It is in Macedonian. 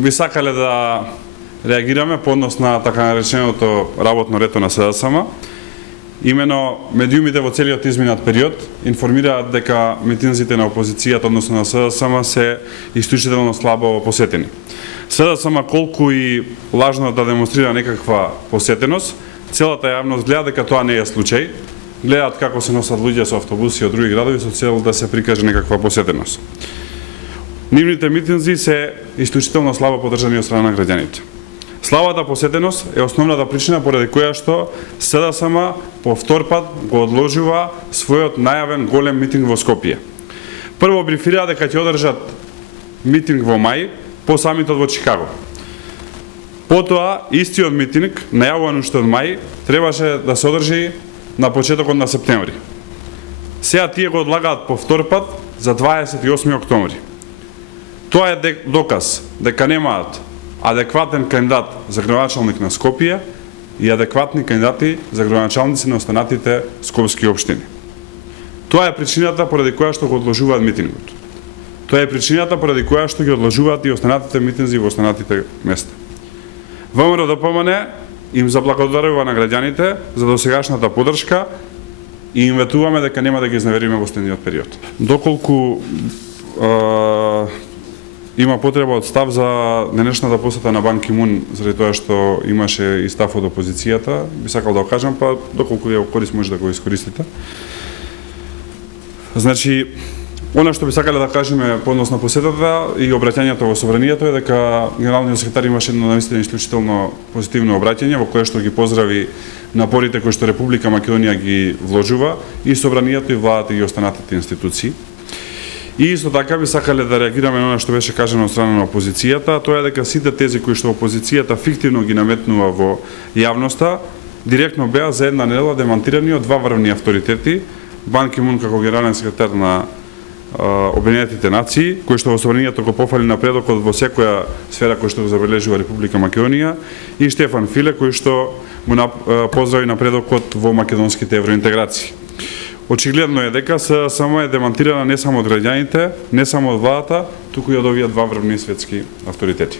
Би сакале да реагираме по однос на така нареченото работно рето на СДСМ. Имено, медиумите во целиот изминат период информираат дека митинзите на опозицијата, односно на СДСМ, се исклучително слабо посетени. СДСМ колку и лажно да демонстрира некаква посетеност, целата јавност гледа дека тоа не е случај. Гледаат како се носат луѓе со автобуси од други градови со цел да се прикаже некаква посетеност. Нивните митинзи се исклучително слабо поддржани од страна на граѓаните. Слабата посетеност е основната причина поради која што СДСМ по втор пат го одложува својот најавен голем митинг во Скопје. Прво брифираа дека ќе одржат митинг во мај по самитот во Чикаго. Потоа истиот митинг, најавуван уште од мај, требаше да се одржи на почетокот на септември. Сега тие го одлагаат по втор пат за 28 октомври. Тоа е доказ дека немаат адекватен кандидат за градоначалник на Скопје и адекватни кандидати за градоначалници на останатите скопски општини. Тоа е причината поради која што го одложуваат митингот. Тоа е причината поради која што ги одложуваат и останатите митинзи во останатите места. ВМРО-ДПМН им заблагодарува на граѓаните за досегашната поддршка и им ветуваме дека нема да ги изневериме во следниот период. Доколку има потреба од став за денешната посета на Бан Ки Мун, заради тоа што имаше и став од опозицијата, би сакал да го кажам, па доколку ви е корис може да го искористите. Значи, она што би сакале да кажеме по однос на посетата и обраќањето во собранието е дека генералниот секретар имаше едно наистина исклучително позитивно обраќање во кое што ги поздрави напорите кои што Република Македонија ги вложува и собранието и владата и останатите институции. И исто така би сакале да реагираме на она што беше кажано од страна на опозицијата, тоа е дека сите тези кои што опозицијата фиктивно ги наметнува во јавноста, директно беа за една недела демантирани од два врвни авторитети, Бан Ки Мун како генерален секретар на Обединетите нации, кој што во собранието го пофали напредокот во секоја сфера кој што го забележува Република Македонија, и Штефан Филе кој што му поздрави напредокот во македонските евроинтеграции. Очигледно е дека само е демантирана не само од граѓаните, не само од владата, туку и од овие два врвни светски авторитети.